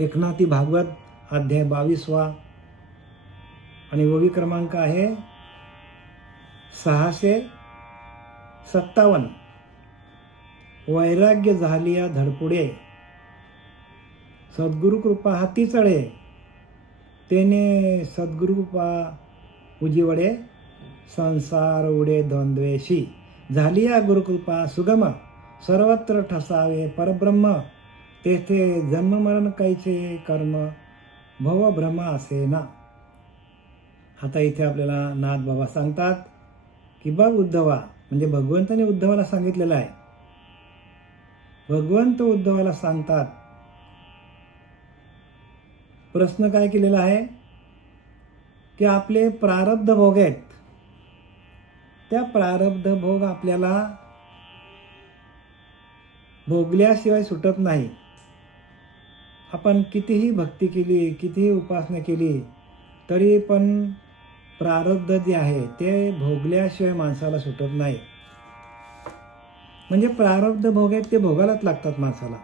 एकनाथी भागवत अध्याय 22 आणि ओवी क्रमांक आहे 657. वैराग्य झालिया धडपुडे, सद्गुरु कृपा हाती चढे, तेने सद्गुरु कृपा उजिवडे, संसार उडे द्वंद्वेशी. झालिया गुरुकृपा सुगम, सर्वत्र ठसावे परब्रह्म, तेथे जन्म मरण कैचे कर्म, भव भ्रम असे ना. आता इथे आपल्याला नाथ बाबा सांगतात की बघ उद्धवा, म्हणजे भगवंताने उद्धवाला सांगितलेलं आहे. भगवंत उद्धवाला सांगतात, प्रश्न काय केलेला आहे की आपले प्रारब्ध भोग आहेत, त्या प्रारब्ध भोग आपल्याला भोगल्याशिवाय सुटत नाही. आपण कितीही भक्ती केली, कितीही उपासना केली, तरी पण प्रारब्ध जे आहे ते भोगल्याशिवाय माणसाला सुटत नाही. म्हणजे प्रारब्ध भोग आहेत ते भोगायलाच लागतात माणसाला.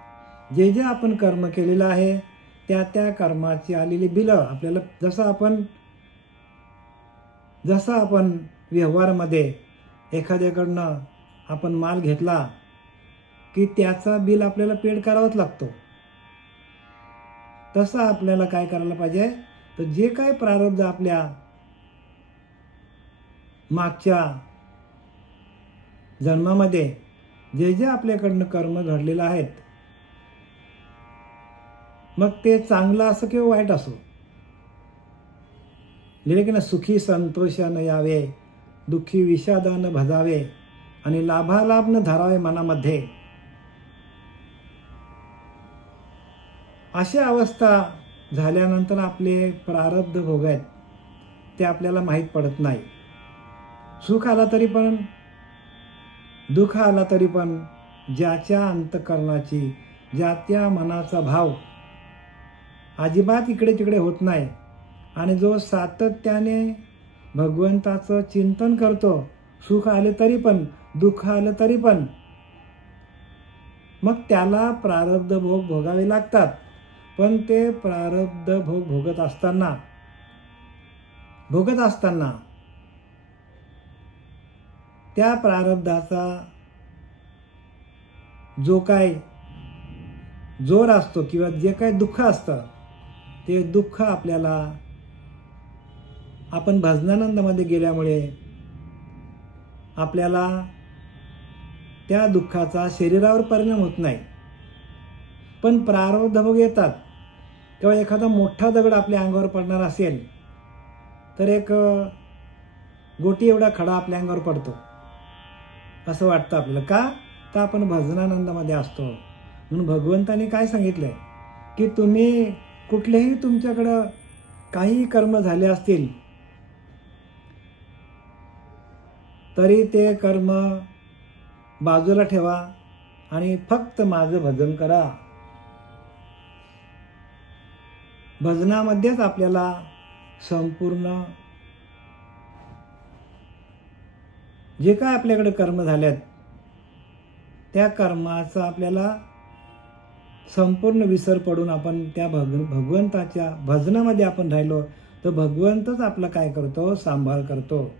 जे जे आपण कर्म केलेलं आहे त्या त्या कर्माची आलेली बिलं आपल्याला, जसं आपण व्यवहारामध्ये एखाद्याकडनं आपण माल घेतला की त्याचा बिल आपल्याला पेड करावाच लागतो, तसं आपल्याला काय करायला पाहिजे, तर जे काय प्रारब्ध आपल्या मागच्या जन्मामध्ये जे जे आपल्याकडनं कर्म घडलेलं आहेत, मग ते चांगलं असो किंवा वाईट असो, लिहिले की ना, सुखी संतोषानं यावे, दुःखी विषादानं भजावे, आणि लाभालाभ न धरावे मनामध्ये. अशी अवस्था झाल्यानंतर आपले प्रारब्ध भोग आहेत ते आपल्याला माहीत पडत नाही. सुख आला तरी पण, दुःख आला तरी पण, ज्याच्या अंतःकरणाची, ज्या मनाचा भाव अजिबात इकडे तिकडे होत नाही, आणि जो सातत्याने भगवंताचं चिंतन करतो, सुख आले तरी पण, दुःख आलं तरी पण, मग त्याला प्रारब्ध भोग भोगावे लागतात. पण ते प्रारब्ध भोग भोगत असताना त्या प्रारब्धाचा जो काय जोर असतो किंवा जे काय दुःख असतं, ते दुःख आपल्याला आपण भजनानंदामध्ये गेल्यामुळे आपल्याला त्या दुःखाचा शरीरावर परिणाम होत नाही. पण प्रारब्ध भोग येतात तेव्हा एखादा मोठा दगड आपल्या अंगावर पडणार असेल तर एक गोटी एवढा खडा आपल्या अंगावर पडतो असं वाटतं आपल्याला. का? तर आपण भजनानंदामध्ये असतो. म्हणून भगवंताने काय सांगितलंय की तुम्ही कुठलेही तुमच्याकडं काही कर्म झाले असतील तरी ते कर्म बाजूला ठेवा आणि फक्त माझं भजन करा. भजनामध्येच आपल्याला संपूर्ण जे काय आपल्याकडे कर्म झालेत त्या कर्माचा आपल्याला संपूर्ण विसर पडून आपण त्या भगवंताच्या भजनामध्ये आपण राहिलो तर भगवंतच आपलं काय करतो, सांभाळ करतो.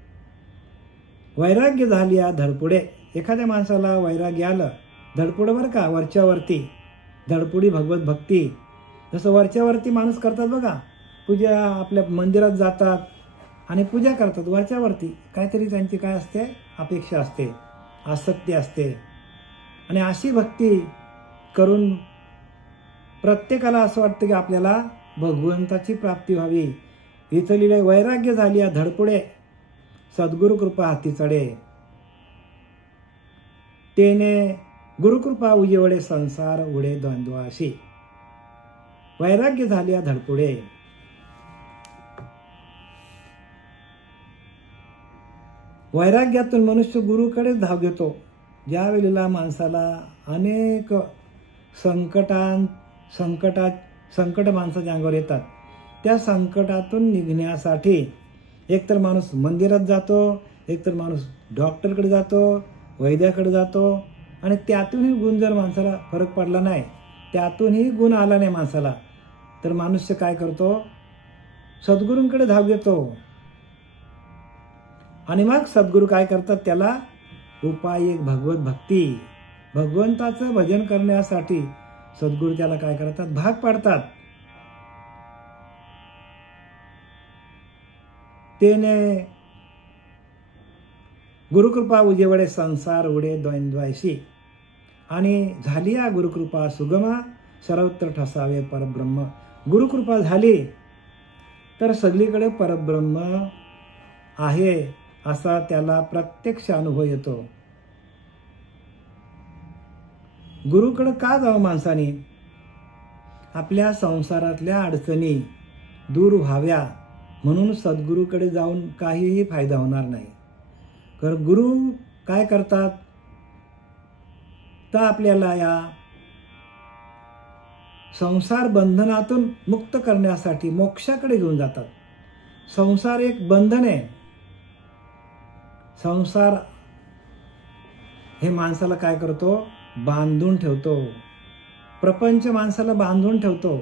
वैराग्य झाली या धडपुडे. एखाद्या माणसाला वैराग्य आलं, धडपुडे बरं का, वरच्यावरती धडपुडी भगवत भक्ती. जसं वरच्यावरती माणूस करतात बघा, पूजा, आपल्या मंदिरात जातात आणि पूजा करतात, वरच्यावरती काहीतरी त्यांची काय असते, अपेक्षा असते, आसक्ती असते. आणि अशी भक्ती करून प्रत्येकाला असं वाटतं की आपल्याला भगवंताची प्राप्ती व्हावी. इथं लिहिलंय, वैराग्य झाली या धडपुडे, सद्गुरु कृपा हाती चढे, तेने गुरुकृपा उजिवडे, संसार उडे द्वंद्वाशी. वैराग्य झाली या धडपुडे. वैराग्यातून मनुष्य गुरुकडे धाव घेतो. ज्या वेळेला माणसाला अनेक संकट माणसाच्या अंगावर येतात, त्या संकटातून निघण्यासाठी एकतर माणूस मंदिरात जातो, एकतर माणूस डॉक्टरकडे जातो, वैद्याकडे जातो, आणि त्यातूनही गुण जर माणसाला फरक पडला नाही, त्यातूनही गुण आला नाही माणसाला, तर मनुष्य काय करतो, सद्गुरूंकडे धाव घेतो. आणि मग सद्गुरू काय करतात, त्याला उपाय एक भगवत भक्ती, भगवंताचं भजन करण्यासाठी सद्गुरू त्याला काय करतात, भाग पाडतात. तेने गुरुकृपा उजेवडे संसार उडे द्वंद्वायशी. आणि झाली या गुरुकृपा सुगमा सर्वत्र ठसावे परब्रह्म. गुरुकृपा झाली तर सगळीकडे परब्रह्म आहे असा त्याला प्रत्यक्ष अनुभव येतो. गुरुकडे का जावं माणसाने? आपल्या संसारातल्या अडचणी दूर व्हाव्या म्हणून सद्गुरूकडे जाऊन काहीही फायदा होणार नाही. कारण गुरु काय करतात तर आपल्याला या संसार बंधनातून मुक्त करण्यासाठी मोक्षाकडे घेऊन जातात. संसार एक बंधन आहे. संसार हे माणसाला काय करतो, बांधून ठेवतो. प्रपंच माणसाला बांधून ठेवतो.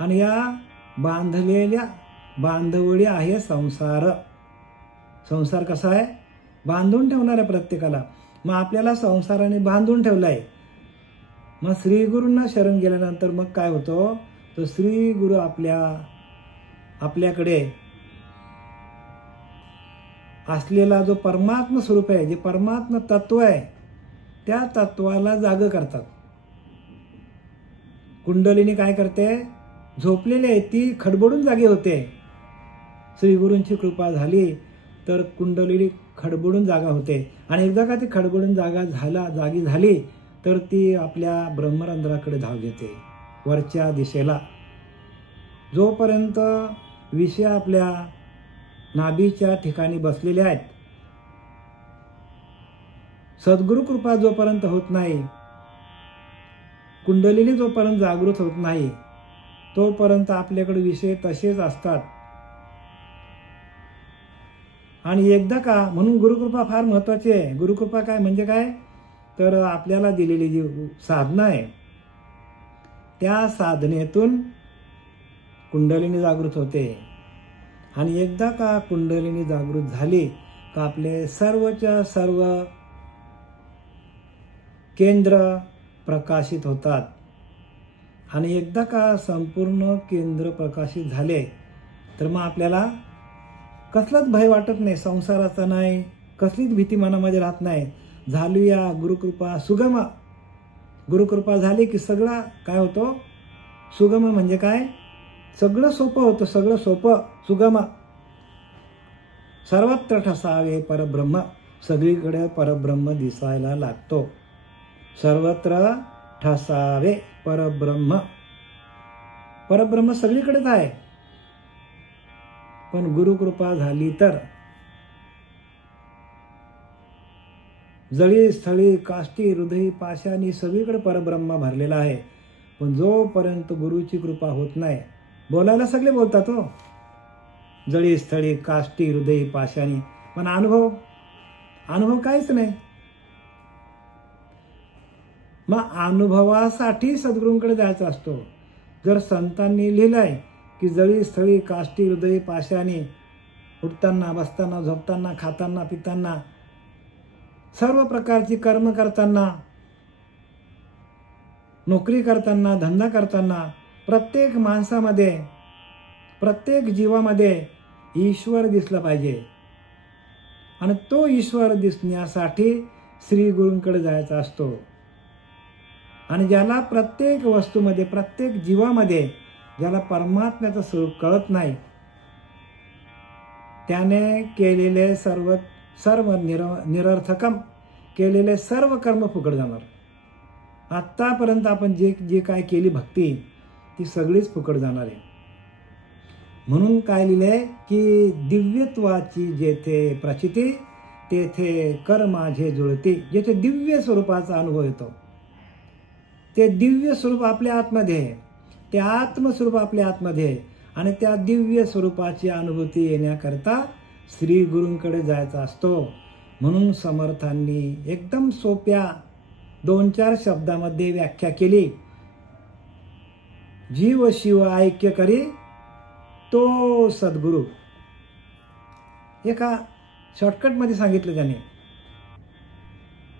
आणि या बांधलेल्या बांधवडी आहे संसार. संसार कसा आहे, बांधून ठेवणार आहे प्रत्येकाला. मग आपल्याला संसाराने बांधून ठेवलाय. मग श्री गुरूंना शरण गेल्यानंतर मग काय होतं, तर श्री गुरु आपल्याकडे असलेला जो परमात्मा स्वरूप आहे, जे परमात्मा तत्व आहे, त्या तत्वाला जाग करतात. कुंडलिनी काय करते, झोपलेली आहे ती खडबडून जागी होते. श्री गुरूंची कृपा झाली तर कुंडलिनी खडबडून जागा होते. आणि एकदा का ती खडबडून जागी झाली तर ती आपल्या ब्रह्मरंध्राकडे धाव घेते, वरच्या दिशेला. जोपर्यंत विषय आपल्या नाभीच्या ठिकाणी बसलेले आहेत, सद्गुरु कृपा जोपर्यंत होत नाही, कुंडलिनी जोपर्यंत जागृत होत नाही, तोपर्यंत आपल्याकडे विषय तसेच असतात. आणि एकदा का, म्हणून गुरुकृपा फार महत्वाची आहे. गुरुकृपा काय म्हणजे काय, तर आपल्याला दिलेली जी साधना आहे, त्या साधनेतून कुंडलिनी जागृत होते. आणि एकदा का कुंडलिनी जागृत झाली का आपले सर्वच्या सर्व केंद्र प्रकाशित होतात. आणि एकदा का संपूर्ण केंद्र प्रकाशित झाले तर मग आपल्याला कसलाच भय वाटत नाही, संसाराचा नाही, कसलीच भीती मनामध्ये राहत नाही. झाली या गुरुकृपा सुगम. गुरुकृपा झाली की सगळं काय होतं, सुगम म्हणजे काय, सगळं सोपं होतं. सगळं सोपं, सुगम. सर्वत्र ठसावे परब्रह्म. सगळीकडे परब्रह्म दिसायला लागतो. सर्वत्र ठसावे परब्रह्म. परब्रह्म सगळीकडेच आहे. पण गुरुकृपा झाली तर जळी स्थळी काष्टी हृदयी पाशानी सगळीकडे परब्रह्म भरलेला आहे. पण जोपर्यंत गुरुची कृपा होत नाही, बोलायला सगळे बोलतात हो, जळी स्थळी काष्टी हृदयी पाशानी, पण अनुभव काहीच नाही. मग अनुभवासाठी सद्गुरूंकडे जायचा असतो. जर संतांनी लिहिलंय की जळी स्थळी काष्टी हृदयी पाशानी, उठताना बसताना झोपताना खाताना पिताना सर्व प्रकारची कर्म करताना, नोकरी करताना, धंदा करताना, प्रत्येक माणसामध्ये, प्रत्येक जीवामध्ये ईश्वर दिसला पाहिजे. आणि तो ईश्वर दिसण्यासाठी श्री गुरूंकडे जायचा असतो. आणि ज्याला प्रत्येक वस्तूमध्ये, प्रत्येक जीवामध्ये ज्याला परमात्म्याचं स्वरूप कळत नाही, त्याने केलेले सर्व निरर्थकम केलेले सर्व कर्म फुकट जाणार. आत्तापर्यंत आपण जे काय केली भक्ती, ती सगळीच फुकट जाणार आहे. म्हणून काय लिहिलंय की दिव्यत्वाची जेथे प्रचिती, तेथे कर माझे जुळती. जेथे दिव्य स्वरूपाचा अनुभव येतो, ते दिव्य स्वरूप आपल्या आतमध्ये आहे, ते आत्मस्वरूप आपल्या आतमध्ये आहे. आणि त्या दिव्य स्वरूपाची अनुभूती येण्याकरता श्री गुरूंकडे जायचा असतो. म्हणून समर्थांनी एकदम सोप्या 2-4 शब्दामध्ये व्याख्या केली जीव शिव ऐक्य करी तो सद्गुरू. एका शॉर्टकटमध्ये सांगितलं त्याने.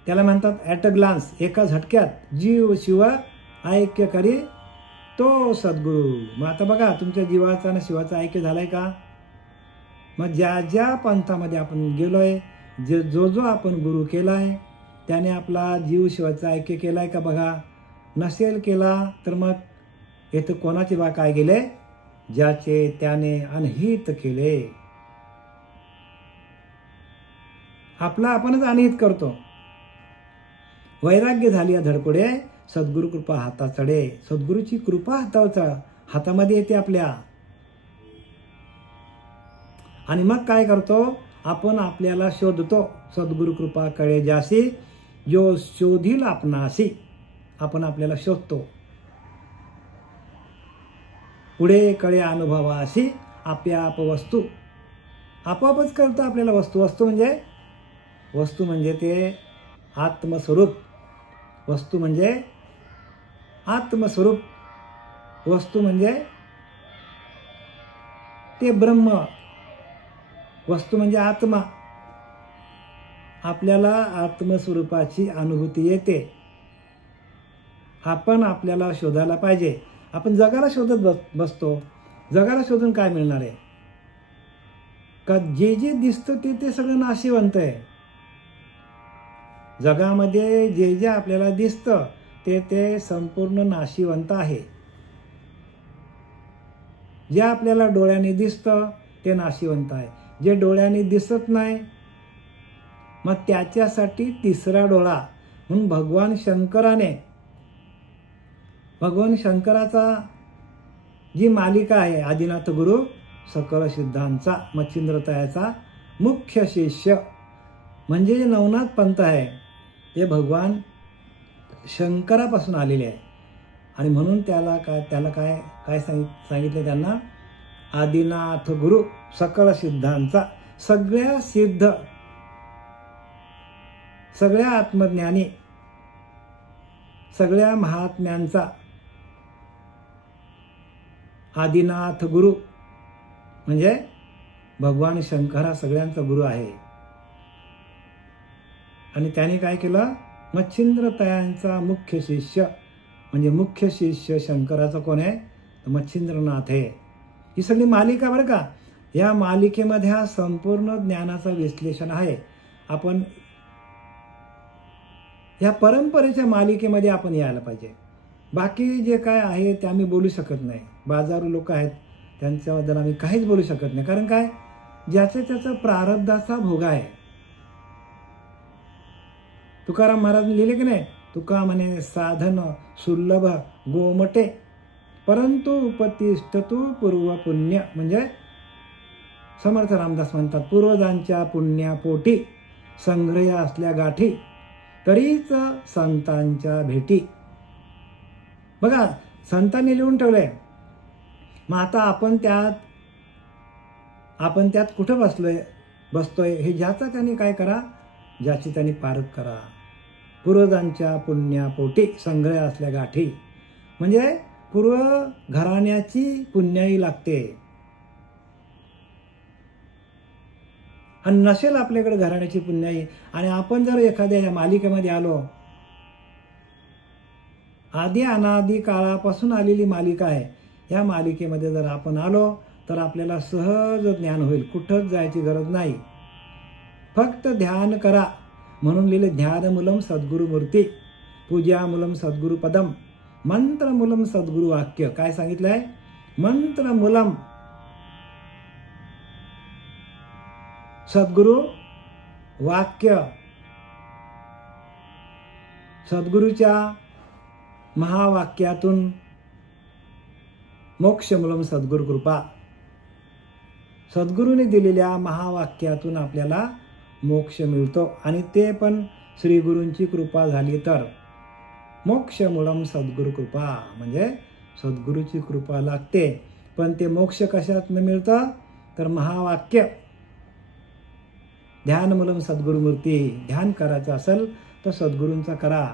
त्याला म्हणतात ॲट अ ग्लान्स, एका झटक्यात जीव शिव ऐक्य करी तो सद्गुरू. मग आता बघा तुमच्या जीवाचा आणि शिवाचा ऐक्य झालाय का? मग ज्या ज्या पंथामध्ये आपण गेलोय, जो जो आपण गुरु केलाय त्याने आपला जीव शिवाचा ऐक्य केलाय का बघा. नसेल केला तर मग येथे कोणाचे बा काय गेले? ज्याचे त्याने अनहित केले. आपला आपणच अनहित करतो. वैराग्य झाली या धडपडे, सद्गुरु कृपा हाता चढे. सद्गुरूची कृपा हातामध्ये येते आपल्या. आणि मग काय करतो आपण? आपल्याला शोधतो. सद्गुरु कृपा कळे जासी, जो शोधील आपणासी. आपण आपल्याला शोधतो. पुढे कळे अनुभवासी, आपोआप वस्तू. आपोआपच कळतं आपल्याला वस्तू. वस्तू म्हणजे ते आत्मस्वरूप. वस्तू म्हणजे आत्मस्वरूप. वस्तू म्हणजे ते ब्रह्म. वस्तू म्हणजे आत्मा. आपल्याला आत्मस्वरूपाची अनुभूती येते. आपण आपल्याला शोधायला पाहिजे. आपण जगाला शोधत बसतो. जगाला शोधून काय मिळणार आहे? का जे जे दिसतं ते सगळं नाशिवंत आहे. जगामध्ये जे जे आपल्याला दिसतं ते संपूर्ण नाशिवंत आहे. जे आपल्याला डोळ्याने दिसतं ते नाशिवंत आहे. जे डोळ्याने दिसत नाही मग त्याच्यासाठी तिसरा डोळा म्हणून भगवान शंकराचा जी मालिका आहे, आदिनाथ गुरु सकल सिद्धांचा मच्छिंद्रतयाचा मुख्य शिष्य म्हणजे जे नवनाथ पंथ आहे ते भगवान शंकरापासून आलेले आहे. आणि म्हणून त्याला काय सांगितले त्यांना? आदिनाथ गुरु सकल सिद्धांचा. सगळ्या सिद्ध, सगळ्या आत्मज्ञानी, सगळ्या महात्म्यांचा आदिनाथ गुरु म्हणजे भगवान शंकर हा सगळ्यांचा गुरु आहे. आणि त्याने काय केलं? मच्छिंद्रतयांचा मुख्य शिष्य म्हणजे मुख्य शिष्य शंकराचा कोण आहे? मच्छिंद्रनाथ आहे. ही सगळी मालिका बरं का. या मालिकेमध्ये हा संपूर्ण ज्ञानाचं विश्लेषण आहे. आपण या परंपरेच्या मालिकेमध्ये आपण यायला पाहिजे. बाकी जे काय आहे ते आम्ही बोलू शकत नाही. बाजारू लोक आहेत त्यांच्याबद्दल आम्ही काहीच बोलू शकत नाही. कारण काय? ज्याचं त्याचं प्रारब्धाचा भोग आहे. तुकाराम महाराजांनी लिहिले की नाही? तुका म्हणे साधन सुलभ गोमटे, परंतु उपतिष्ठतु पूर्व पुण्य. म्हणजे समर्थ रामदास म्हणतात पूर्वजांच्या पुण्यापोटी संग्रह असल्या गाठी, तरीच संतांच्या भेटी. बघा संतांनी लिहून ठेवलंय. मग आता आपण त्यात कुठं बसतोय हे ज्याचा त्यांनी काय करा? ज्याची त्यांनी पारख करा. पूर्वजांच्या पुण्यापोटी संग्रह असल्या गाठी म्हणजे पूर्व घराण्याची पुण्याई लागते. आणि नसेल आपल्याकडे घराण्याची पुण्याई आणि आपण जर एखाद्या या मालिकेमध्ये आलो, आधी अनादी काळापासून आलेली मालिका आहे, या मालिकेमध्ये जर आपण आलो तर आपल्याला सहज ज्ञान होईल. कुठंच जायची गरज नाही. फक्त ध्यान करा. म्हणून लिहिले ध्यानमूलम सद्गुरु मूर्ती, पूजामूलम सद्गुरु पदम, मंत्रमूलम सद्गुरु वाक्य. काय सांगितलंय? मंत्रमूलम सद्गुरु वाक्य. सद्गुरूच्या महावाक्यातून मोक्षमूलम सद्गुरु कृपा. सद्गुरूने दिलेल्या महावाक्यातून आपल्याला मोक्ष मिळतो. आणि ते पण श्री गुरूंची कृपा झाली तर. मोक्षमूलम सद्गुरु कृपा म्हणजे सद्गुरूची कृपा लागते. पण ते मोक्ष कशात मिळतं? तर महावाक्य. ध्यानमूलम सद्गुरु मूर्ती. ध्यान करायचं असेल तर सद्गुरूंचा करा.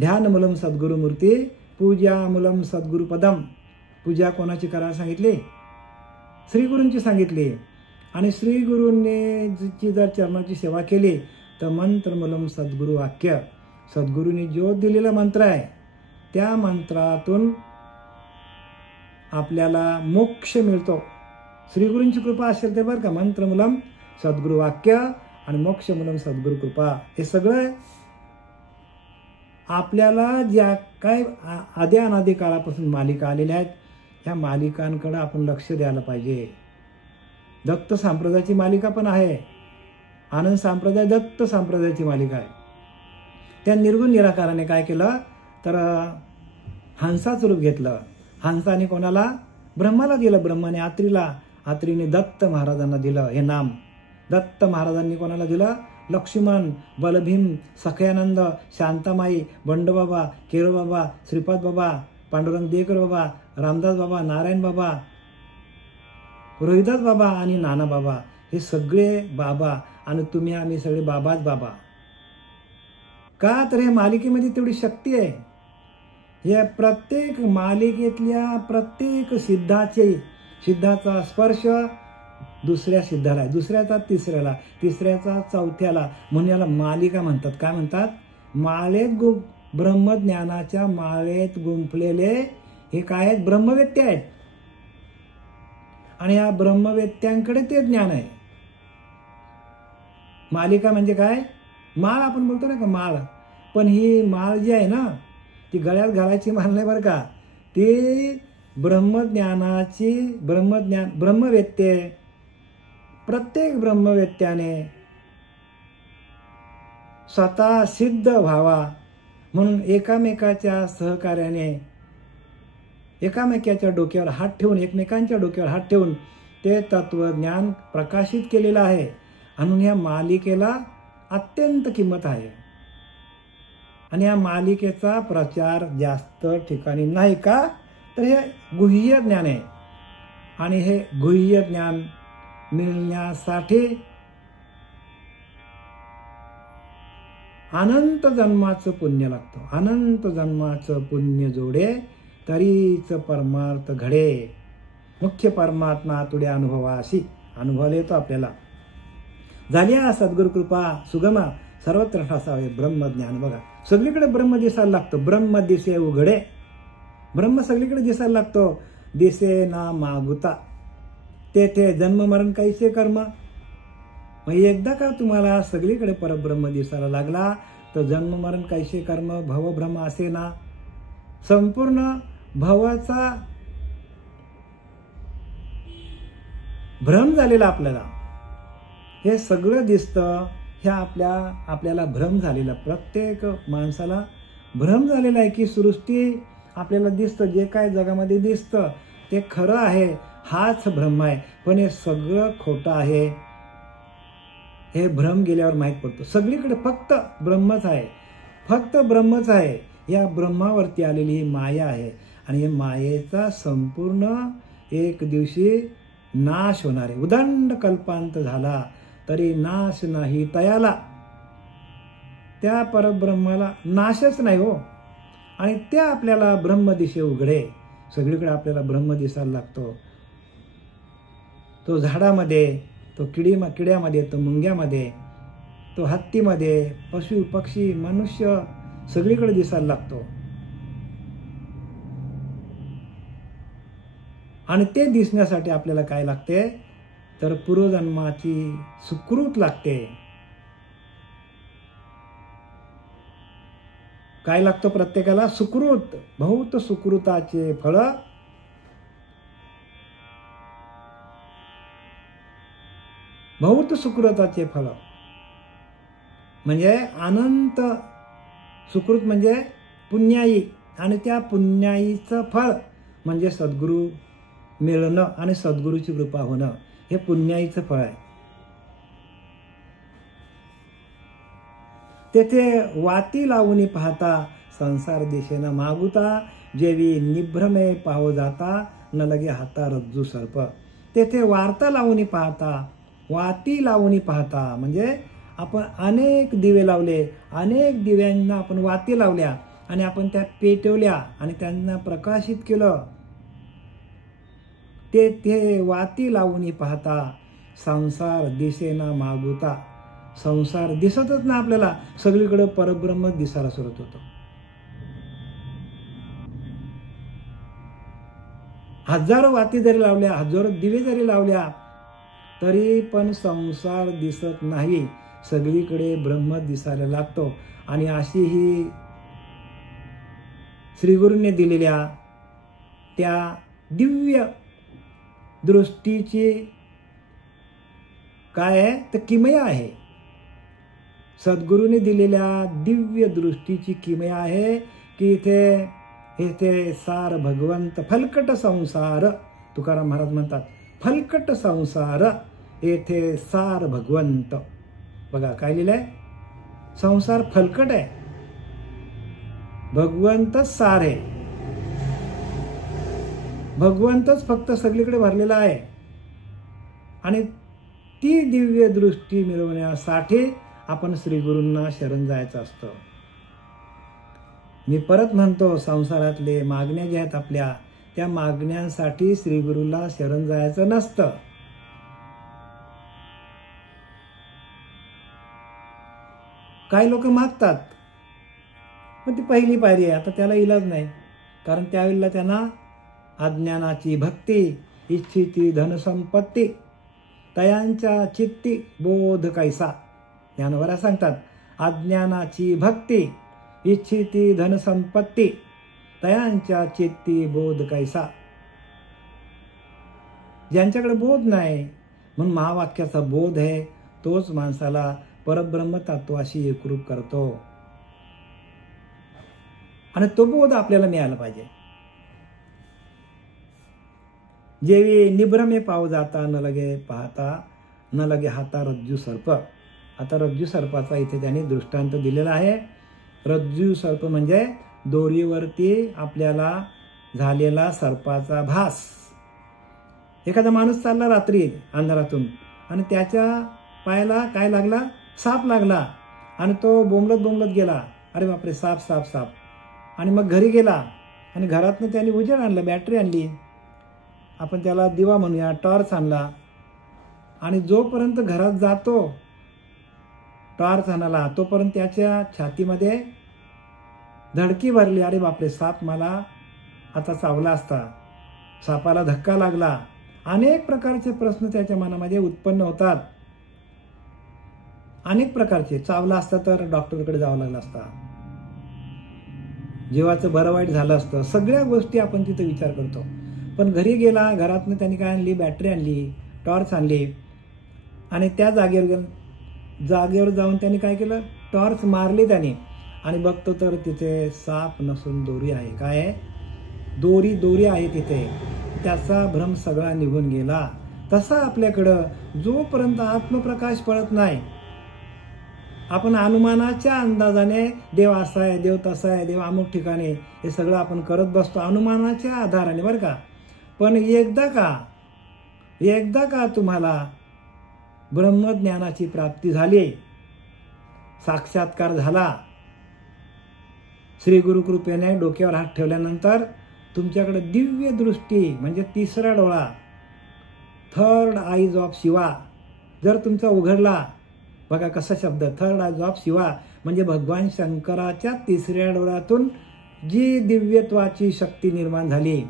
ध्यानमूलम सद्गुरुमूर्ती पूजामूलम सद्गुरुपदम. पूजा कोणाची करायला सांगितली? श्रीगुरूंची सांगितली. आणि श्रीगुरूंनी जर चरणाची सेवा केली तर मंत्रमूलम सद्गुरु वाक्य. सद्गुरूंनी जो दिलेला मंत्र आहे त्या मंत्रातून आपल्याला मोक्ष मिळतो. श्रीगुरूंची कृपा असेल ते बरं का. मंत्रमूलम सद्गुरु वाक्य आणि मोक्षमूलम सद्गुरु कृपा, हे सगळं आपल्याला ज्या काय आधी अनादी काळापासून मालिका आलेल्या आहेत ह्या मालिकांकडे आपण लक्ष द्यायला पाहिजे. दत्त संप्रदायाची मालिका पण आहे. आनंद संप्रदाय दत्त संप्रदायाची मालिका आहे. त्या निर्गुण निराकाराने काय केलं तर हंसाचं रूप घेतलं. हंसाने कोणाला? ब्रह्माला दिलं. ब्रह्माने आत्रीला, आत्रीने दत्त महाराजांना दिलं हे नाम. दत्त महाराजांनी कोणाला दिलं? लक्ष्मण, बलभीम, सखयानंद, शांतामाई, बंडबाबा, केरोबाबा, श्रीपाद बाबा, पांडुरंग देकर बाबा, रामदास बाबा, नारायण बाबा, रोहिदास बाबा आणि नाना बाबा, हे सगळे बाबा. आणि तुम्ही आम्ही सगळे बाबाच बाबा. का तर हे मालिकेमध्ये तेवढी शक्ती आहे. या प्रत्येक मालिकेतल्या प्रत्येक सिद्धाचा स्पर्श दुसऱ्या सिद्धाला, दुसऱ्याचा तिसऱ्याला, तिसऱ्याचा चौथ्याला, म्हणून याला मालिका म्हणतात. काय म्हणतात? माळेत ब्रह्मज्ञानाच्या माळेत गुंफलेले हे काय आहेत? ब्रह्मवेत्ते आहेत. आणि या ब्रह्मवेत्यांकडे ते ज्ञान आहे. मालिका म्हणजे काय? माळ आपण बोलतो ना का माळ, पण ही माळ जी आहे ना ती गळ्यात घालायची माळ नाही बरं का. ती ब्रह्मज्ञानाची ब्रह्मवेत्ते, प्रत्येक ब्रह्मवेत्याने स्वतः सिद्ध व्हावा म्हणून एकामेकाच्या सहकार्याने एकामेकाच्या डोक्यावर हात ठेवून, एकमेकांच्या डोक्यावर हात ठेवून ते तत्वज्ञान प्रकाशित केलेलं आहे. म्हणून या मालिकेला अत्यंत किंमत आहे. आणि या मालिकेचा प्रचार जास्त ठिकाणी नाही. का तर हे गुह्य ज्ञान आहे. आणि हे गुह्य ज्ञान मिळण्यासाठी अनंत जन्माचं पुण्य लागतं. अनंत जन्माचं पुण्य जोडे तरीच परमार्थ घडे. मुख्य परमात्मा तुडे अनुभवाशी. अनुभवाला येतो आपल्याला. झाली सद्गुरु कृपा सुगमा सर्वत्र ठासावे ब्रह्मज्ञान. बघा सगळीकडे ब्रह्म दिसायला लागतं. ब्रह्म दिसे उघडे. ब्रह्म सगळीकडे दिसायला लागतो. दिसे ना मागुता तेथे जन्म मरण कैसे कर्म. मग एकदा का तुम्हाला सगळीकडे परब्रह्म दिसायला लागला तर जन्म मरण कैसे कर्म भवभ्रम असे ना. संपूर्ण भवाचा भ्रम झालेला आपल्याला हे सगळं दिसतं. ह्या आपल्याला भ्रम झालेला, प्रत्येक माणसाला भ्रम झालेला आहे की सृष्टी आपल्याला दिसतं, जे काय जगामध्ये दिसतं ते खरं आहे, हाच भ्रम आहे. पण हे सगळं खोटं आहे हे भ्रम गेल्यावर माहीत पडतो. सगळीकडे फक्त ब्रह्मच आहे, फक्त ब्रह्मच आहे. या ब्रह्मावरती आलेली ही माया आहे. आणि या मायेचा संपूर्ण एक दिवशी नाश होणार आहे. उदंड कल्पांत झाला तरी नाश नाही तयाला. त्या परब्रह्माला नाशच नाही हो. आणि त्या आपल्याला ब्रह्म दिसे उघडे. सगळीकडे आपल्याला ब्रह्म दिसायला लागतो. तो झाडामध्ये, तो किड्यामध्ये, तो मुंग्यामध्ये, तो हत्तीमध्ये, पशु पक्षी मनुष्य सगळीकडे दिसायला लागतो. आणि ते दिसण्यासाठी आपल्याला काय लागते तर पूर्वजन्माची सुकृत लागते. काय लागतं प्रत्येकाला? सुकृत. बहुत सुकृताचे फळ बहुत सुकृताचे फळ म्हणजे अनंत. सुकृत म्हणजे पुण्याई आणि त्या पुण्याईचं फळ म्हणजे सद्गुरू मिळणं आणि सद्गुरूची कृपा होणं. हे पुण्याईचं फळ आहे. तेथे वाती लावून पाहता संसार दिशेनं मागुता. जेवी निभ्रमे पाहो जाता न लगे हाता रज्जू सर्प. तेथे वार्ता लावून पाहता, वाती लावून पाहता म्हणजे आपण अनेक दिवे लावले, अनेक दिव्यांना आपण वाती लावल्या आणि आपण त्या पेटवल्या आणि त्यांना प्रकाशित केलं. ते ते वाती लावून पाहता संसार दिसेना मागुता. संसार दिसतच ना आपल्याला, सगळीकडे परब्रह्म दिसायला सुरुवात होतं. हजारो वाती जरी लावल्या, हजारो दिवे जरी लावल्या, तरी पण संसार दिसत नाही. सगळीकडे ब्रह्म दिसायला लागतो. आणि अशी ही श्रीगुरूंनी दिलेल्या त्या दिव्य दृष्टीची काय आहे तर किमया आहे. सद्गुरूंनी दिलेल्या दिव्य दृष्टीची किमया आहे की इथे सार भगवंत फलकट संसार. तुकाराम महाराज म्हणतात फलकट संसार येथे सार भगवंत. बघा काय लिहिलंय, संसार फलकट आहे, भगवंतच सार आहे. भगवंतच फक्त सगळीकडे भरलेला आहे. आणि ती दिव्य दृष्टी मिळवण्यासाठी आपण श्रीगुरूंना शरण जायचं असतं. मी परत म्हणतो, संसारातले मागण्या ज्या आहेत आपल्या, त्या मागण्यांसाठी श्रीगुरूला शरण जायचं नसतं. काही लोक मागतात, पण ती पहिली पायरी आहे. आता त्याला इलाज नाही, कारण त्यावेळेला त्यांना अज्ञानाची भक्ती, इच्छिती धनसंपत्ती, तयांच्या चित्ती बोध कैसा. ज्ञानवरा सांगतात अज्ञानाची भक्ती, इच्छिती धनसंपत्ती, तयांच्या चित्ती बोध कैसा. ज्यांच्याकडे बोध नाही, म्हणून महावाक्याचा बोध आहे, तोच माणसाला परब्रह्म तत्वाशी एकरूप करतो. आणि तो बोध आपल्याला मिळाला पाहिजे. जेवी निभ्रमे पाव जाता न लगे पाहता न लगे हाता रज्जू सर्प. आता रज्जू सर्पाचा इथे त्यांनी दृष्टांत दिलेला आहे. रज्जू सर्प म्हणजे दोरीवरती आपल्याला झालेला सर्पाचा भास. एखादा माणूस चालला रात्री अंधारातून आणि त्याच्या पायाला काय लागला, साप लागला, आणि तो बोंबलत बोंबलत गेला, अरे बापरे साप साप साप. आणि मग घरी गेला आणि घरातनं त्याने उजेड आणला, बॅटरी आणली, आपण त्याला दिवा म्हणूया, टॉर्च आणला. आणि जोपर्यंत घरात जातो टॉर्च आणायला, तोपर्यंत त्याच्या छातीमध्ये धडकी भरली, अरे बापरे साप मला आता चावला असता, सापाला धक्का लागला. अनेक प्रकारचे प्रश्न त्याच्या मनामध्ये उत्पन्न होतात. अनेक प्रकारचे, चावला असता तर डॉक्टरकडे जावं लागलं असता, जीवाचं बरं वाईट झालं असतं, सगळ्या गोष्टी आपण तिथे विचार करतो. पण घरी गेला, घरातनं त्यांनी काय आणली, बॅटरी आणली, टॉर्च आणली, आणि त्या जागेवर जाऊन त्यांनी काय केलं, टॉर्च मारली त्याने, आणि बघतो तर तिथे साप नसून दोरी आहे. काय आहे, दोरी आहे तिथे. त्याचा भ्रम सगळा निघून गेला. तसा आपल्याकडं जोपर्यंत आत्मप्रकाश पडत नाही, आपण अनुमानाच्या अंदाजाने देव असा आहे, देव तसा आहे, देव अमुक ठिकाणी, हे सगळं आपण करत बसतो अनुमानाच्या आधाराने, बरं का. पण एकदा का तुम्हाला ब्रह्मज्ञानाची प्राप्ती झाली, साक्षात्कार झाला, श्री गुरु कृपेने डोक्यावर हात ठेवल्यानंतर तुमच्याकडे दिव्य दृष्टी म्हणजे तिसरा डोळा, थर्ड आईज ऑफ शिवा जर तुमचा उघडला, बघा कसा शब्द, थर्ड आईज ऑफ शिवा म्हणजे भगवान शंकराच्या तिसऱ्या डोळ्यातून जी दिव्यत्वाची शक्ती निर्माण झाली,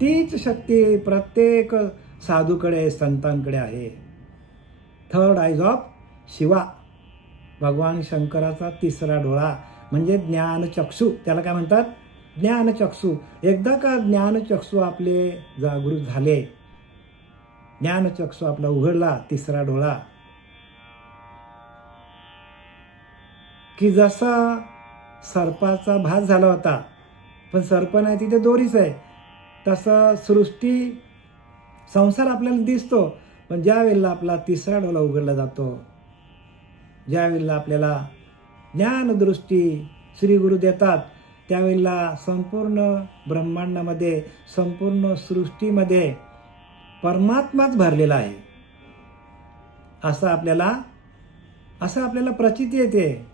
तीच शक्ती प्रत्येक साधूकडे, संतांकडे आहे. थर्ड आईज ऑफ शिवा, भगवान शंकराचा तिसरा डोळा म्हणजे ज्ञानचक्षु. त्याला काय म्हणतात, ज्ञानचक्षु. एकदा का ज्ञानचक्षु आपले जागृत झाले, ज्ञानचक्षु आपला उघडला, तिसरा डोळा, की जसा सर्पाचा भास झाला होता, पण सर्प नाही तिथे दोरीच आहे, तसं सृष्टी संसार आपल्याला दिसतो. पण ज्या वेळेला आपला तिसरा डोळा उघडला जातो, ज्या वेळेला आपल्याला ज्ञानदृष्टी श्री गुरु देतात, त्यावेळेला संपूर्ण ब्रह्मांडामध्ये, संपूर्ण सृष्टीमध्ये परमात्माच भरलेला आहे असं आपल्याला प्रचिती येते.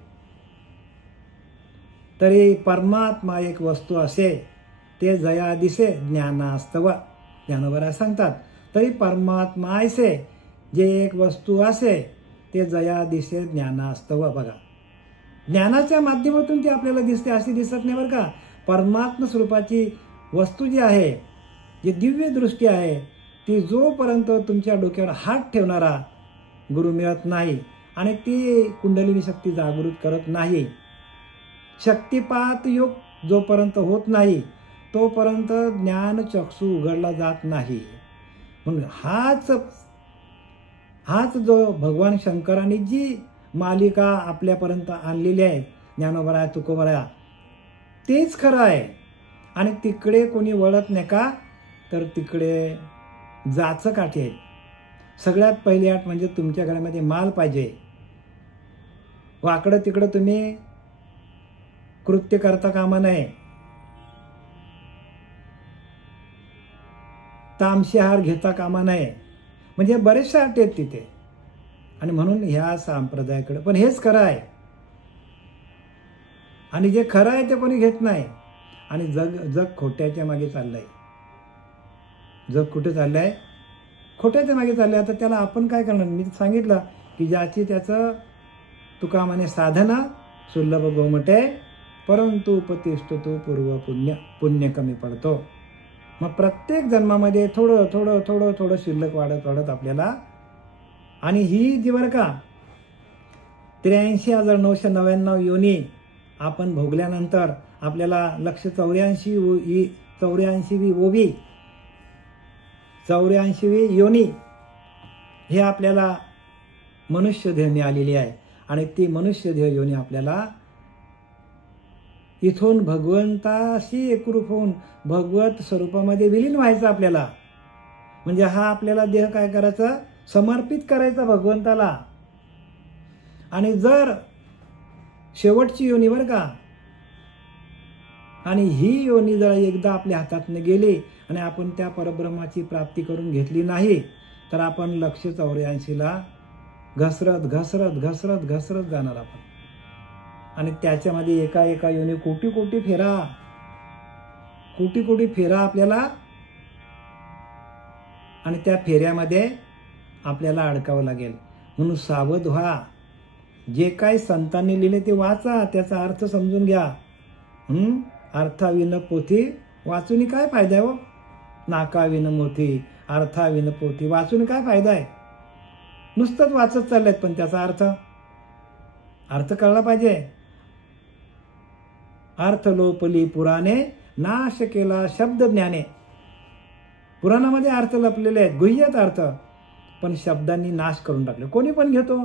तरी परमात्मा एक वस्तू असे ते जया दिसे ज्ञानास्तव. ज्ञानोबा सांगतात तरी परमात्मा ऐसे जे एक वस्तू असे ते जया दिसे ज्ञानास्तव. बघा, ज्ञानाच्या माध्यमातून ती आपल्याला दिसते, अशी दिसत नाही बरं का. परमात्मा स्वरूपाची वस्तू जी आहे, जी दिव्य दृष्टी आहे, ती जोपर्यंत तुमच्या डोक्यावर हात ठेवणारा गुरु मिळत नाही आणि ती कुंडलिनी शक्ती जागृत करत नाही, शक्तिपात योग जोपर्यंत होत नाही तोपर्यंत ज्ञान चक्षु उघडला जात नाही. म्हणून हाच जो भगवान शंकरांनी जी मालिका आपल्यापर्यंत आणलेली आहे, ज्ञानोबा तुकोबरा, तेच खरं आहे. आणि तिकडे कोणी वळत नाही का, तर तिकडे जाचं काठी आहे. सगळ्यात पहिली अट म्हणजे तुमच्या घरामध्ये माल पाहिजे. वाकडं तिकडं तुम्ही कृत्य करता कामा नये. तामशी आहार घेता कामा नये. म्हणजे बरेचशा अटी आहेत तिथे. आणि म्हणून ह्या संप्रदायाकडे पण हेच खरं आहे. आणि जे खरं आहे ते कोणी घेत नाही. आणि जग खोट्याच्या मागे चाललंय. जग कुठे चाललंय? खोट्याच्या मागे चाललंय. आता त्याला आपण काय करणार? मी सांगितलं की ज्याची त्याचं तुका म्हणे साधना सुलभ गोमटे, परंतु उपतिष्ठतो पूर्व पुण्य कमी पडतो. मग प्रत्येक जन्मामध्ये थोडं थोडं थोडं थोडं शिल्लक वाढत वाढत आपल्याला, आणि ही जी बरं का 83,999 योनी आपण भोगल्यानंतर आपल्याला 84वी योनी हे आपल्याला मनुष्य देह मिळालेली आहे. आणि ती मनुष्य देह योनी आपल्याला इथून भगवंताशी एकरूप होऊन भगवत स्वरूपामध्ये विलीन व्हायचं आपल्याला. म्हणजे हा आपल्याला देह काय करायचा? समर्पित करायचा भगवंताला. आणि जर शेवटची योनी बरं का, आणि ही योनी जर एकदा आपल्या हातातनं गेली आणि आपण त्या परब्रह्माची प्राप्ती करून घेतली नाही, तर आपण 184ला घसरत घसरत घसरत घसरत जाणार आपण. आणि त्याच्यामध्ये एका एका योनी कोटी कोटी फेरा आपल्याला, आणि त्या फेऱ्यामध्ये आपल्याला अडकावं लागेल. म्हणून सावध व्हा. जे काही संतांनी लिहिले ते वाचा, त्याचा अर्थ समजून घ्या. अर्थाविन पोथी वाचून काय फायदा आहे हो? नाकाविन मोती अर्थाविन पोथी वाचून काय फायदा आहे? नुसतंच वाचत चाललेत, पण त्याचा अर्थ कळला पाहिजे. अर्थ लोपली पुराणे नाश केला शब्द ज्ञाने. पुराणामध्ये अर्थ लपलेले आहेत, गुह्यत अर्थ, पण शब्दांनी नाश करून टाकले. कोणी पण घेतो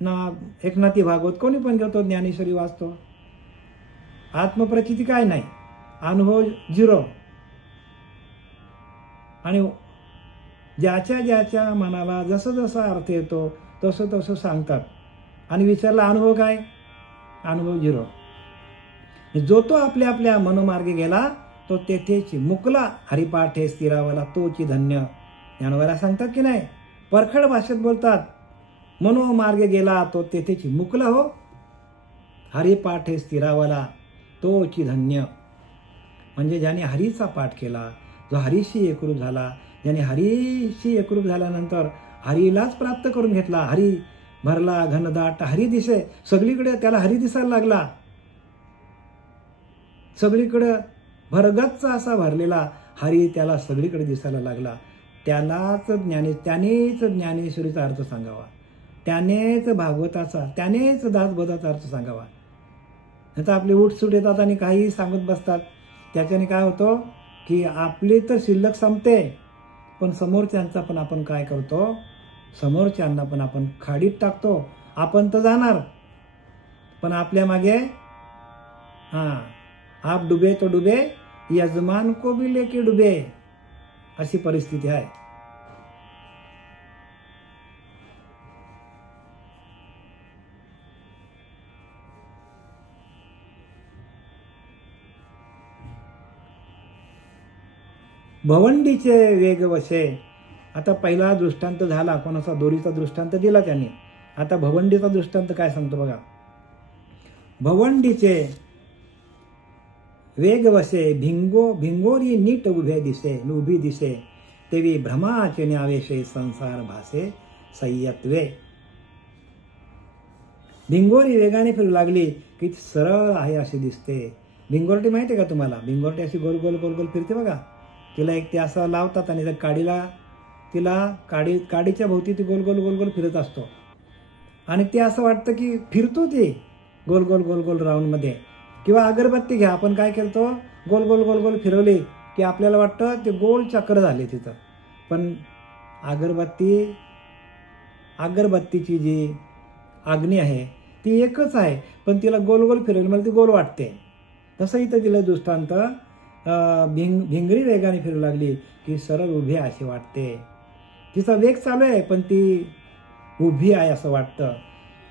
ना, एकनाथी भागवत कोणी पण घेतो, ज्ञानेश्वरी वाचतो. आत्मप्रचिती काय नाही, अनुभव 0. आणि ज्याच्या मनाला जसं जसा अर्थ येतो तसं तसं सांगतात. आणि विचारला अनुभव काय? अनुभव 0. जो तो आपल्या आपल्या मनोमार्गे गेला तो तेथेची मुकला, हरिपाठे स्थिरावला तोची धन्य. ज्ञानोबा सांगतात की नाही, परखड भाषेत बोलतात. मनोमार्गे गेला तो तेथेची मुकला हो, हरिपाठे स्थिरावला तोची धन्य. म्हणजे ज्याने हरीचा पाठ केला, जो हरीशी एकरूप झाला, ज्याने हरीशी एकरूप झाल्यानंतर हरीलाच प्राप्त करून घेतला, हरी भरला घनदाट हरी दिसे, सगळीकडे त्याला हरी दिसायला लागला. सगळीकडे भरगच्च असा भरलेला हरी त्याला सगळीकडे दिसायला लागला. त्यानेच ज्ञानेश्वरीचा अर्थ सांगावा, त्यानेच भागवताचा, त्यानेच दासबोधाचा अर्थ सांगावा. आता आपले उठसूट येतात आणि काही सांगत बसतात. त्याच्याने काय होतं की आपली तर शिल्लक संपते, पण समोरच्यांचा पण आपण काय करतो, समोरच्यांना पण आपण खाडीत टाकतो. आपण तर जाणार, पण आपल्या मागे आप डुबे तो डुबे यजमान को भी लेके डुबे, अशी परिस्थिती आहे. भवंडीचे वेग वसे. आता पहिला दृष्टांत झाला, कोणाचा दोरीचा दृष्टांत दिला त्यांनी. आता भवंडीचा दृष्टांत काय सांगतो बघा. भवंडीचे वेग वसे भिंगोरी नीट उभी दिसे तेवी भ्रमाचे न्यावेशे संसार भासे संयत्वे. भिंगोरी वेगाने फिरू लागली की सरळ आहे अशी दिसते. भिंगोरटी माहिती आहे का तुम्हाला? भिंगोरटी अशी गोल गोल गोल गोल फिरते बघा. तिला एक ते असं लावतात आणि तिला काडीच्या भोवती ती गोल गोल गोल गोल फिरत असतो आणि ते असं वाटतं की फिरतो ती गोल गोल गोल गोल राऊंडमध्ये. किंवा अगरबत्ती घ्या, आपण काय करतो, गोल गोल गोल गोल फिरवली की आपल्याला वाटतं ते गोल चक्र झाले तिथं. पण अगरबत्तीची जी अग्नी आहे ती एकच आहे, पण तिला गोल गोल फिरवली मला ती गोल वाटते. तसं इथं दिलं दृष्टांत. भिंगरी वेगाने फिरू लागली की सरळ उभी अशी वाटते. तिचा वेग चालू आहे पण ती उभी आहे असं वाटतं,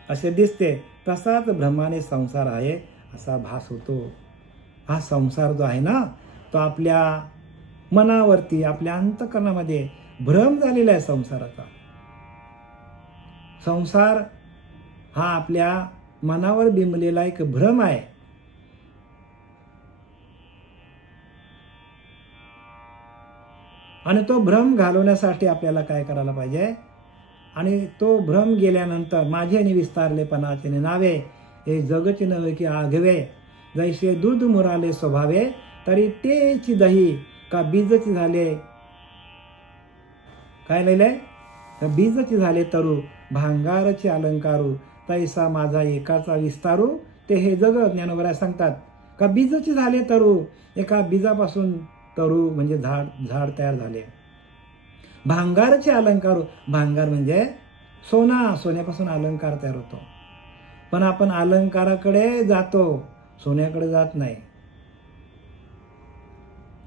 असे दिसते. तसाच भ्रमाने संसार आहे असा भास होतो. हा संसार जो आहे ना तो आपल्या मनावरती, आपल्या अंतःकरणामध्ये भ्रम झालेला आहे संसाराचा. संसार हा आपल्या मनावर बिंबलेला एक भ्रम आहे. आणि तो भ्रम घालवण्यासाठी आपल्याला काय करायला पाहिजे, आणि तो भ्रम गेल्यानंतर माझे विस्तारलेपणाचे नावे हे जगचे नव्हे की आघवे जैसे दूध मुराले स्वभावे तरी तेची दही का बीजची झाले. काय लिहिलंय? बीजची झाले तरू भांगारचे अलंकारू तैसा माझा एकाचा विस्तारू. ते हे जग ज्ञानोबराय सांगतात का बीजची झाले तरू, एका बीजापासून तरू म्हणजे झाड तयार झाले. भांगारचे अलंकारू, भांगार म्हणजे सोना, सोन्यापासून अलंकार तयार होतो. पण आपण अलंकाराकडे जातो, सोन्याकडे जात नाही.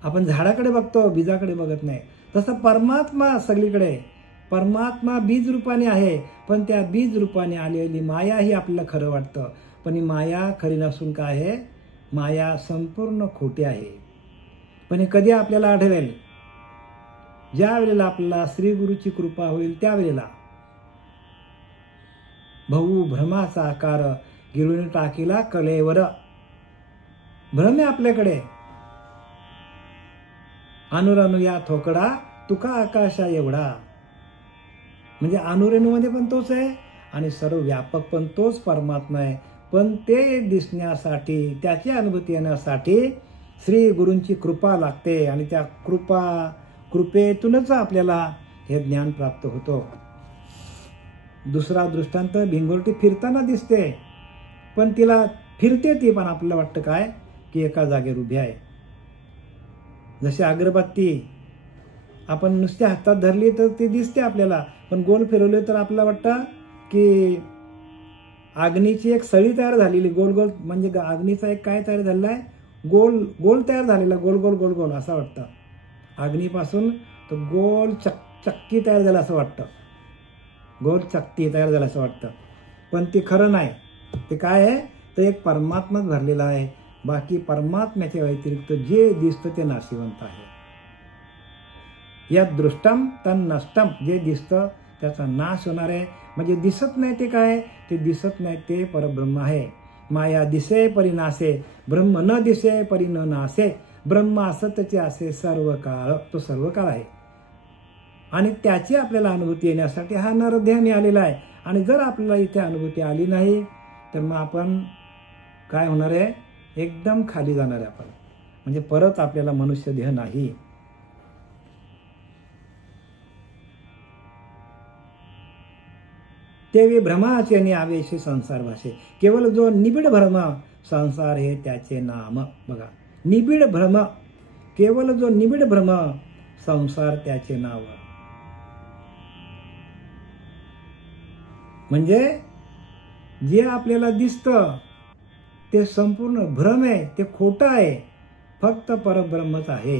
आपण झाडाकडे बघतो, बीजाकडे बघत नाही. तसं परमात्मा सगळीकडे, परमात्मा बीज रूपाने आहे, पण त्या बीज रूपाने आलेली माया ही आपल्याला खरं वाटतं. पण ही माया खरी नसून काय आहे, माया संपूर्ण खोटी आहे. पण हे कधी आपल्याला आढळेल? ज्या वेळेला आपल्याला श्री गुरुची कृपा होईल त्यावेळेला. भाऊ भ्रमाचा आकार गिळून टाकीला कलेवर. भ्रम आहे आपल्याकडे. अनुरानु या थोकडा तुका आकाशा एवढा. म्हणजे अनुरेणूमध्ये पण तोच आहे आणि सर्व व्यापक पण तोच परमात्मा आहे. पण ते दिसण्यासाठी, त्याची अनुभूती येण्यासाठी श्री गुरूंची कृपा लागते आणि त्या कृपेतूनच आपल्याला हे ज्ञान प्राप्त होतो. दुसरा दृष्टांत, भिंगोरटी फिरताना दिसते पण तिला फिरते ती, पण आपल्याला वाटतं काय की एका जागेवर उभी आहे. जशी अगरबत्ती आपण नुसत्या हातात धरली तर ती दिसते आपल्याला, पण गोल फिरवले तर आपल्याला वाटतं की अग्नीची एक सळी तयार झालेली, गोल गोल, म्हणजे अग्नीचा एक काय तयार झालेला आहे, गोल गोल तयार झालेला, गोल गोल गोल गोल असं वाटतं. अग्नीपासून तो गोल चक्की तयार झाला असं वाटतं, गोल चक्की तयार झाला असं वाटतं. पण ते खरं नाही. ते काय आहे, तर एक परमात्माच भरलेला आहे. बाकी परमात्म्याच्या व्यतिरिक्त जे दिसतं ते नाशिवंत आहे. या दृष्टम तन नष्टम, जे दिसतं त्याचा नाश होणार आहे. म्हणजे दिसत नाही ते काय, ते दिसत नाही ते परब्रह्म आहे. माया दिसे परिनासे, ब्रह्म न दिसे परी न नासे. ब्रह्म असतचे असे सर्व काळ, तो सर्व काळ आहे. आणि त्याची आपल्याला अनुभूती येण्यासाठी हा नरदेह मिळालेला आहे. आणि जर आपल्याला इथे अनुभूती आली नाही तर मग आपण काय होणार आहे, एकदम खाली जाणार आहे आपण. म्हणजे परत आपल्याला मनुष्य देह नाही. तेवे भ्रमाचे आणि आवेशे संसार भाषे. केवळ जो निबिड भ्रम संसार हे त्याचे नाम. बघा, निबिड भ्रम, केवळ जो निबिड भ्रम संसार त्याचे नाव. म्हणजे जे आपल्याला दिसतं ते संपूर्ण भ्रम आहे, ते खोटं आहे. फक्त परब्रह्मच आहे.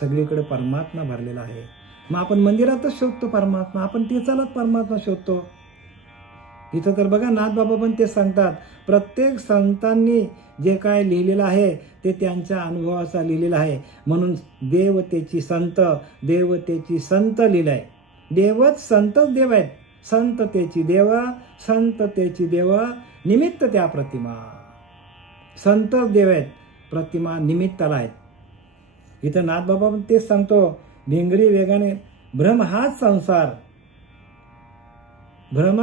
सगळीकडे परमात्मा भरलेला आहे. मग आपण मंदिरातच शोधतो परमात्मा, आपण तेचालाच परमात्मा शोधतो. इथं तर बघा नाथबाबा पण ते सांगतात, प्रत्येक संतांनी जे काय लिहिलेलं आहे ते त्यांच्या अनुभवाचा लिहिलेला आहे. म्हणून देवतेची संत, देवतेची संत लिहिलंय. देवच संतच देव आहेत. संततेची देव, संततेची देव, निमित्त त्या प्रतिमा. संतच देव आहेत, प्रतिमा निमित्ताला आहेत. इथं नाथबाबा पण तेच सांगतो, भिंगरी वेगाने भ्रम हाच संसार, भ्रम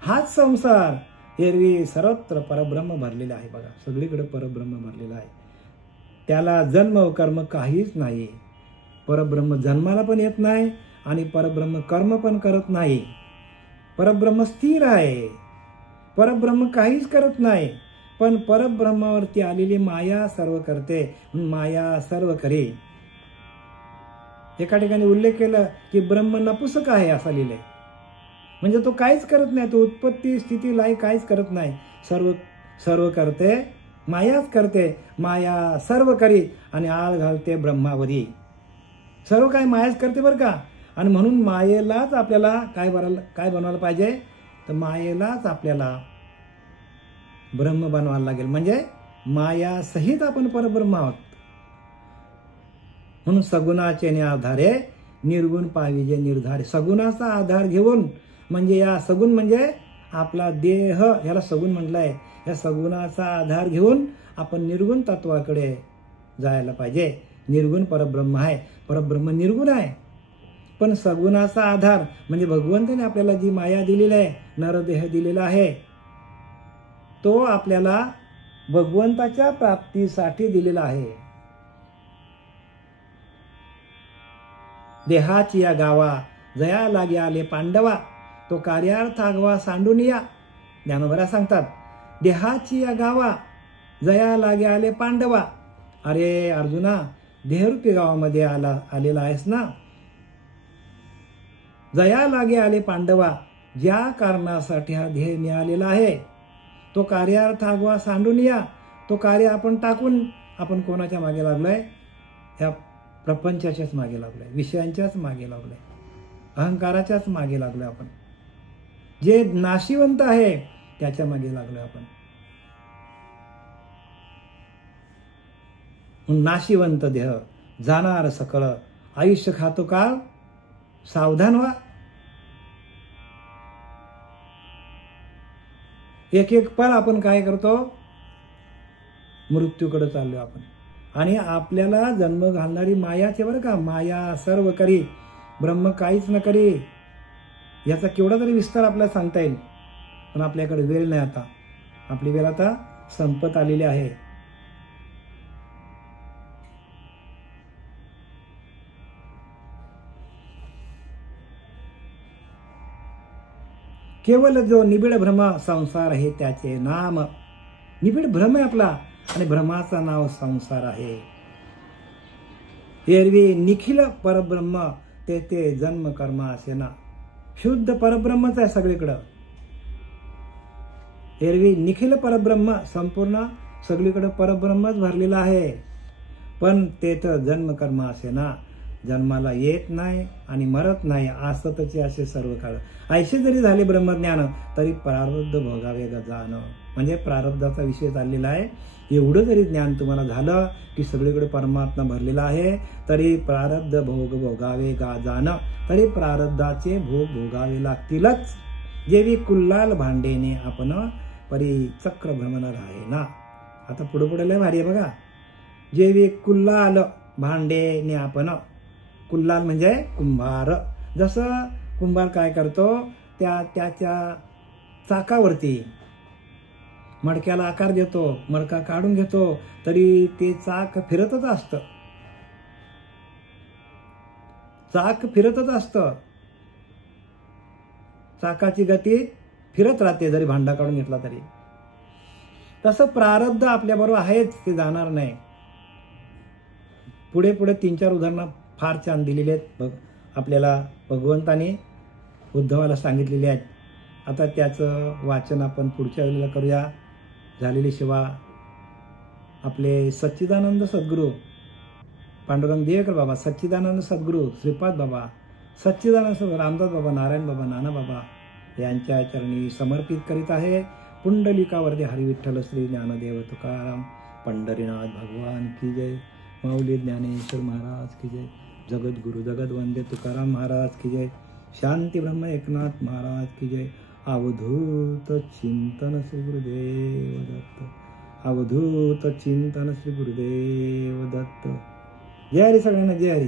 हाच संसार, एरवी सर्वत्र परब्रह्म भरलेला आहे. बघा, सगळीकडे परब्रह्म भरलेला आहे. त्याला जन्म व कर्म काहीच नाही. परब्रह्म जन्माला पण येत नाही आणि परब्रह्म कर्म पण करत नाही. परब्रह्म स्थिर आहे, परब्रह्म काहीच करत नाही. पण परब्रह्मावरती आलेली माया सर्व करते, माया सर्व करे. एका ठिकाणी उल्लेख केला की ब्रह्म नपुसक आहे असं लिहिलंय. म्हणजे तो काहीच करत नाही, तो उत्पत्ती स्थिती लय काहीच करत नाही. सर्व सर्व करते, मायाच करते, माया सर्व करी आणि आळ घालते ब्रह्मावरी. सर्व काय मायाच करते बरं का. आणि म्हणून मायेलाच आपल्याला काय बनवायला पाहिजे, तर मायेलाच आपल्याला ब्रह्म बनवायला लागेल. म्हणजे माया सहित आपण परब्रह्म आहोत. म्हणून सगुणाचे आधारे निर्गुण पाविजे निर्धारे. सगुणाचा आधार घेऊन, म्हणजे या सगुण म्हणजे आपला देह, याला सगुण म्हटलंय. या सगुणाचा आधार घेऊन आपण निर्गुण तत्वाकडे जायला पाहिजे. निर्गुण परब्रह्म आहे, परब्रह्म निर्गुण आहे. पण सगुणाचा आधार म्हणजे भगवंताने आपल्याला जी माया दिलेली आहे, नरदेह दिलेला आहे, तो आपल्याला भगवंताच्या प्राप्तीसाठी दिलेला आहे. देहाची या गावा जया लागे आले पांडवा, तो कार्यार्थ आगवा सांडून या. ज्ञानोबा सांगतात, देहाची या गावा जया लागे आले पांडवा. अरे अर्जुना, देहरूपी गावामध्ये आलेला आहेस ना. जया लागे आले पांडवा, ज्या कारणासाठी हा देह मिळालेला आहे, तो कार्यार्थ आगवा सांडून या. तो कार्य आपण टाकून आपण कोणाच्या मागे लागलोय, या प्रपंचाच्याच मागे लागलोय, विषयांच्याच मागे लागलोय, अहंकाराच्याच मागे लागलोय आपण. जे नाशिवंत आहे त्याच्या मागे लागलोय आपण. नाशिवंत देह जाणार सकळ, आयुष्य खातो काळ सावधान व्हा. एक एक पल आपण काय करतो, मृत्यूकडे चाललोय आपण. आणि आपल्याला जन्म घालणारी मायाचे बरं का, माया सर्व करी ब्रह्म काहीच न करी. याचा केवढा तरी विस्तार आपल्याला सांगता येईल, पण आपल्याकडे वेळ नाही. आता आपली वेळ आता संपत आलेली आहे. केवळ जो निबिड भ्रम संसार आहे त्याचे नाम. निबिड भ्रम आहे आपला आणि भ्रमाचा नाव संसार आहे. एरवी निखिल परब्रह्म ते जन्म कर्म असे ना. शुद्ध परब्रह्मच आहे सगळीकडं. एरवी निखिल परब्रह्म, संपूर्ण सगळीकडे परब्रह्मच भरलेला आहे. पण तेथं जन्म कर्म असे ना, जन्माला येत नाही आणि मरत नाही, असतचे असे सर्व काळ. ऐसे जरी झाले ब्रह्मज्ञान तरी प्रारब्ध भोगावे जाणं. म्हणजे प्रारब्धाचा विषय चाललेला आहे. एवढं जरी ज्ञान तुम्हाला झालं की सगळीकडे परमात्मा भरलेला आहे, तरी प्रारब्ध भोग भोगावे जाणं, तरी प्रारब्धाचे भोग भोगावे लागतीलच. जेवी कुल्लाल भांडेने आपण परी चक्र भ्रमण राहे ना. आता पुढे लय भारी आहे बघा. जेवी कुल्लाल भांडेने आपण, कुल्लाल म्हणजे कुंभार. जसं कुंभार काय करतो, त्याच्या चाकावरती मडक्याला आकार देतो, मडका काढून घेतो, तरी ते चाक फिरतच असतं. चाक फिरतच असतं. चाकाची गती फिरत राहते जरी भांडा काढून घेतला तरी. तसं प्रारब्ध आपल्या बरोबर आहेच, ते जाणार नाही. पुढे 3-4 उदाहरणं फार छान दिलेली आहेत. आपल्याला भगवंताने उद्धवाला सांगितलेले आहेत. आता त्याचं वाचन आपण पुढच्या वेळेला करूया. झालेली सेवा आपले सच्चिदानंद सद्गुरू पांडुरंग देवकर बाबा, सच्चिदानंद सद्गुरू श्रीपाद बाबा, सच्चिदानंद सद्गुरू रामदास बाबा, नारायण बाबा, नाना बाबा यांच्या चरणी समर्पित करीत आहे. पुंडलिकावरती हरिविठ्ठल श्री ज्ञानदेव तुकाराम पंढरीनाथ भगवान की जय. माऊली ज्ञानेश्वर महाराज की जय. जगद्गुरु जगदवंदे तुकाराम महाराज की जय. शांती ब्रह्म एकनाथ महाराज की जय. अवधूत चिंतन सुगुरुदेव दत्त. अवधूत चिंतन श्री गुरुदेव दत्त. जय हरी सगळ्यांना, जय हरी.